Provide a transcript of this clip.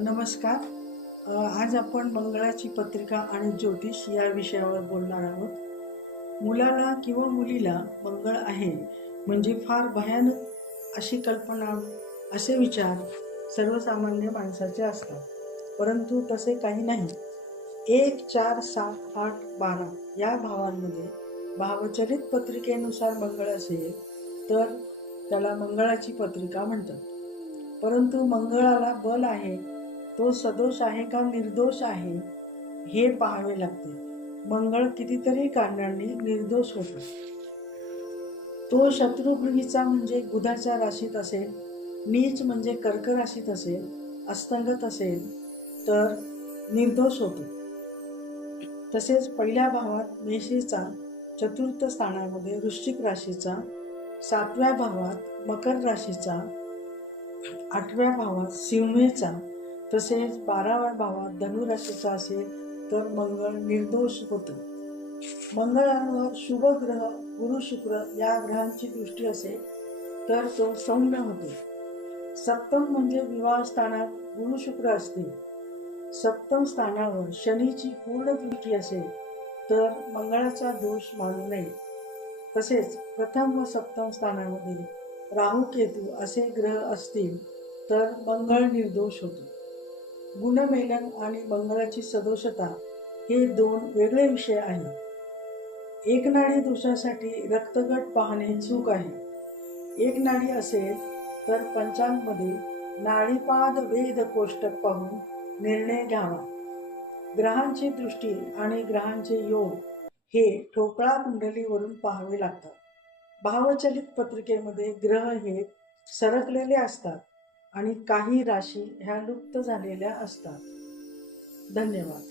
नमस्कार. आज आपण मंगळाची पत्रिका आणि ज्योतिष या विषयावर बोलणार आहोत. मुलाला किंवा मुलीला मंगळ आहे म्हणजे फार भयानक अशी कल्पना असे विचार सर्वसामान्य माणसाचे असतात. परंतु तसे काही नाही. एक चार सात आठ बारा या भावांमध्ये भावचरित पत्रिकेनुसार मंगळ असेल तर त्याला मंगळाची पत्रिका म्हणतात. परंतु मंगळाला बल आहे तो सदोष आहे का निर्दोष आहे हे पाहावे लागते. मंगळ कितीतरी कारणांनी निर्दोष होतो. तो शत्रुगृहीचा म्हणजे बुधाच्या राशीत असेल नीच म्हणजे कर्क राशीत असेल अस्तंगत असेल तर निर्दोष होतो. तसेच पहिल्या भावात मेषेचा चतुर्थ स्थानामध्ये वृश्चिक राशीचा सातव्या भावात मकर राशीचा आठव्या भावात सिंहेचा तसेच बाराव्या भावात धनुराशीचा असेल तर मंगळ निर्दोष होतो. मंगळावर शुभ ग्रह गुरु शुक्र या ग्रहांची दृष्टी असेल तर तो सौम्य होतो. सप्तम म्हणजे विवाह स्थानात गुरु शुक्र असतील. सप्तम स्थानावर शनीची पूर्ण दृष्टी असेल तर मंगळाचा दोष मानू नये. तसेच प्रथम व सप्तम स्थानामध्ये राहू केतू असे ग्रह असतील तर मंगळ निर्दोष होतो. गुणमेलन आणि मंगळाची सदोषता हे दोन वेगळे विषय आहेत. एक नाडी दोषासाठी रक्तगट पाहणे चूक आहे. एक नाडी असेल तर पंचांगमध्ये नाडीपाद वेद कोष्टक पाहून निर्णय घ्यावा. ग्रहांची दृष्टी आणि ग्रहांचे योग हे ठोकळा कुंडलीवरून पाहावे लागतात. भावचलित पत्रिकेमध्ये ग्रह हे सरकलेले असतात आणि काही राशी ह्या लुप्त झालेल्या असतात. धन्यवाद.